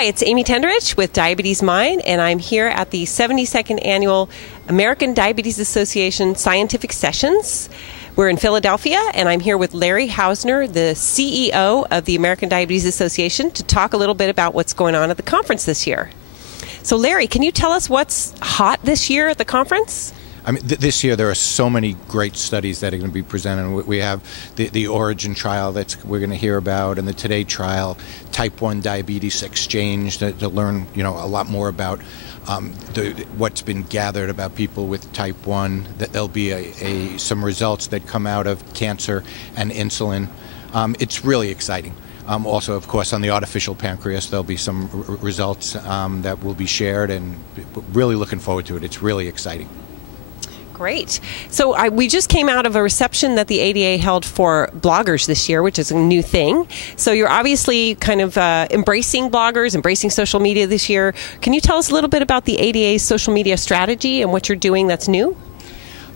Hi, it's Amy Tenderich with Diabetes Mind, and I'm here at the 72nd Annual American Diabetes Association Scientific Sessions. We're in Philadelphia, and I'm here with Larry Hausner, the CEO of the American Diabetes Association, to talk a little bit about what's going on at the conference this year. So, Larry, can you tell us what's hot this year at the conference? I mean, this year there are so many great studies that are going to be presented. We have the Origin trial that we're going to hear about, and the Today trial, Type 1 Diabetes Exchange, to learn a lot more about what's been gathered about people with Type 1. That there'll be some results that come out of cancer and insulin. It's really exciting. Also, of course, on the artificial pancreas, there'll be some results that will be shared, and really looking forward to it. It's really exciting. Great. So we just came out of a reception that the ADA held for bloggers this year, which is a new thing. So you're obviously kind of embracing bloggers, embracing social media this year. Can you tell us a little bit about the ADA's social media strategy and what you're doing that's new?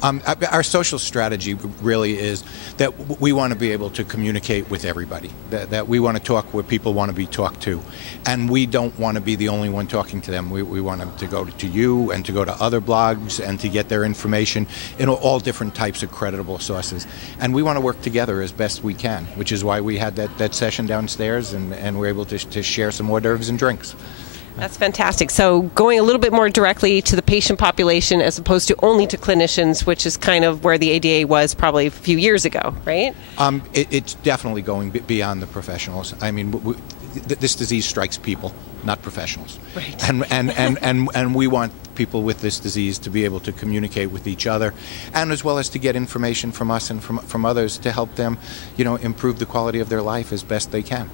Our social strategy really is that we want to be able to communicate with everybody, that we want to talk where people want to be talked to, and we don't want to be the only one talking to them. We want them to go to you and to go to other blogs and to get their information in all different types of creditable sources. And we want to work together as best we can, which is why we had that session downstairs, and we're able to share some hors d'oeuvres and drinks. That's fantastic. So going a little bit more directly to the patient population as opposed to only to clinicians, which is kind of where the ADA was probably a few years ago, right? It's definitely going beyond the professionals. I mean, this disease strikes people, not professionals. Right. And we want people with this disease to be able to communicate with each other, and as well as to get information from us and from others to help them, improve the quality of their life as best they can.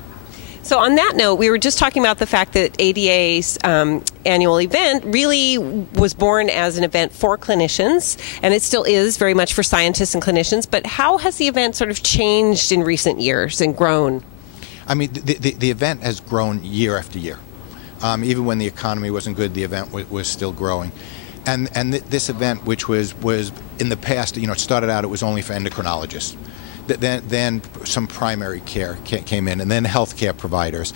So on that note, we were just talking about the fact that ADA's annual event really was born as an event for clinicians, and it still is very much for scientists and clinicians, but how has the event sort of changed in recent years and grown? I mean, the event has grown year after year. Even when the economy wasn't good, the event was still growing. And this event, which was in the past, it started out, it was only for endocrinologists. Then some primary care came in, and then healthcare providers.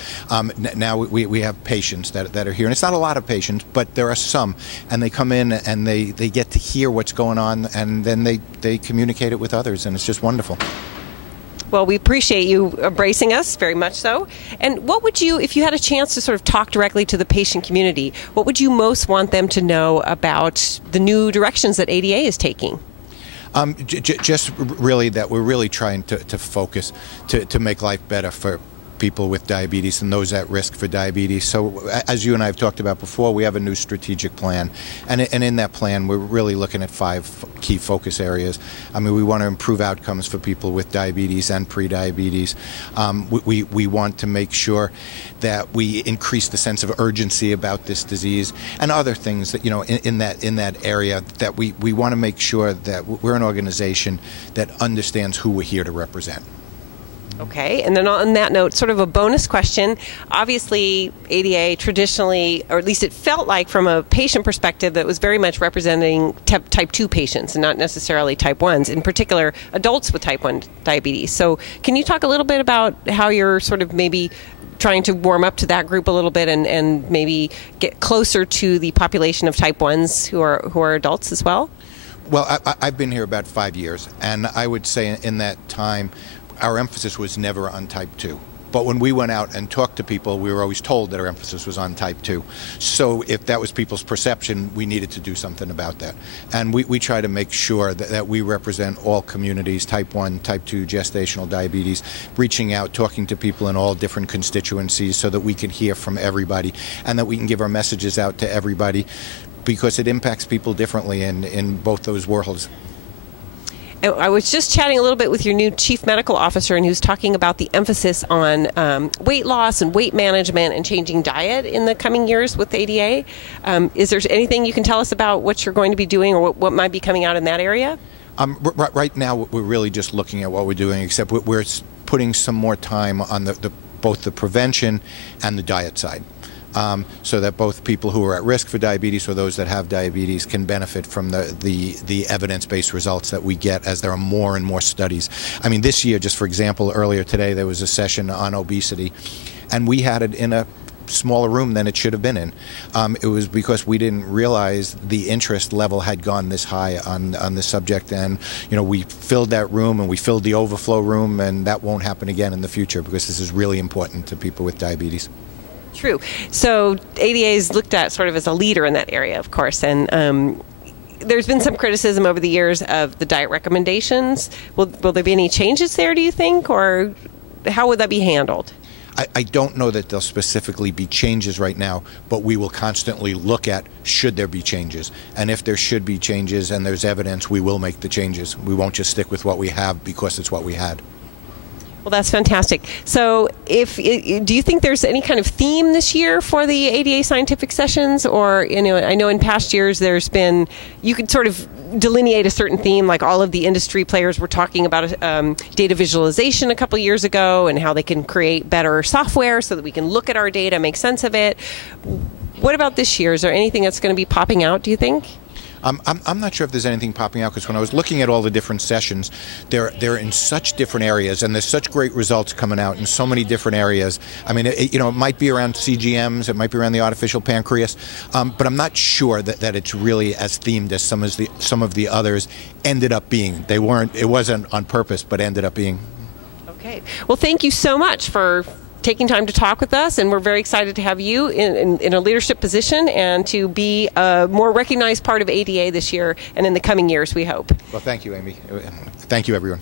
Now we have patients that are here, and it's not a lot of patients, but there are some, and they come in and they get to hear what's going on, and then they communicate it with others, and it's just wonderful. Well, we appreciate you embracing us, very much so. And what would you, if you had a chance to sort of talk directly to the patient community, what would you most want them to know about the new directions that ADA is taking? Just really that we're really trying to focus to make life better for people with diabetes and those at risk for diabetes. So as you and I have talked about before, we have a new strategic plan, and in that plan we're really looking at 5 key focus areas. I mean, we want to improve outcomes for people with diabetes and pre-diabetes. We want to make sure that we increase the sense of urgency about this disease, and other things that in that area, that we want to make sure that we're an organization that understands who we're here to represent. Okay, and then on that note, sort of a bonus question. Obviously, ADA traditionally, or at least it felt like from a patient perspective, that was very much representing type 2 patients and not necessarily type 1s, in particular adults with type 1 diabetes. So can you talk a little bit about how you're sort of maybe trying to warm up to that group a little bit, and maybe get closer to the population of type 1s who are adults as well? Well, I've been here about 5 years, and I would say in that time, our emphasis was never on type 2. But when we went out and talked to people, we were always told that our emphasis was on type 2. So if that was people's perception, we needed to do something about that. And we try to make sure that we represent all communities, type 1, type 2, gestational diabetes, reaching out, talking to people in all different constituencies so that we can hear from everybody, and that we can give our messages out to everybody, because it impacts people differently in both those worlds. I was just chatting a little bit with your new chief medical officer, and he was talking about the emphasis on weight loss and weight management and changing diet in the coming years with ADA. Is there anything you can tell us about what you're going to be doing, or what might be coming out in that area? Right now, we're really just looking at what we're doing, except we're putting some more time on both the prevention and the diet side. So that both people who are at risk for diabetes or those that have diabetes can benefit from the evidence-based results that we get as there are more and more studies. I mean, this year, just for example, earlier today there was a session on obesity, and we had it in a smaller room than it should have been in. It was because we didn't realize the interest level had gone this high on the subject, and we filled that room and we filled the overflow room, and that won't happen again in the future because this is really important to people with diabetes. True. So ADA is looked at sort of as a leader in that area, of course, and there's been some criticism over the years of the diet recommendations. Will there be any changes there, do you think, or how would that be handled? I don't know that there'll specifically be changes right now, but we will constantly look at should there be changes. And if there should be changes and there's evidence, we will make the changes. We won't just stick with what we have because it's what we had. Well, that's fantastic. So do you think there's any kind of theme this year for the ADA scientific sessions? Or, I know in past years you could sort of delineate a certain theme, like all of the industry players were talking about data visualization a couple years ago and how they can create better software so that we can look at our data, make sense of it. What about this year? Is there anything that's going to be popping out, do you think? I'm not sure if there's anything popping out, because when I was looking at all the different sessions, they're in such different areas, and there's such great results coming out in so many different areas. I mean, it might be around CGMs, it might be around the artificial pancreas, but I'm not sure that it's really as themed as some of the others ended up being. It wasn't on purpose, but ended up being. Okay. Well, thank you so much for taking time to talk with us, and we're very excited to have you in a leadership position and to be a more recognized part of ADA this year and in the coming years, we hope. Well, thank you, Amy. Thank you, everyone.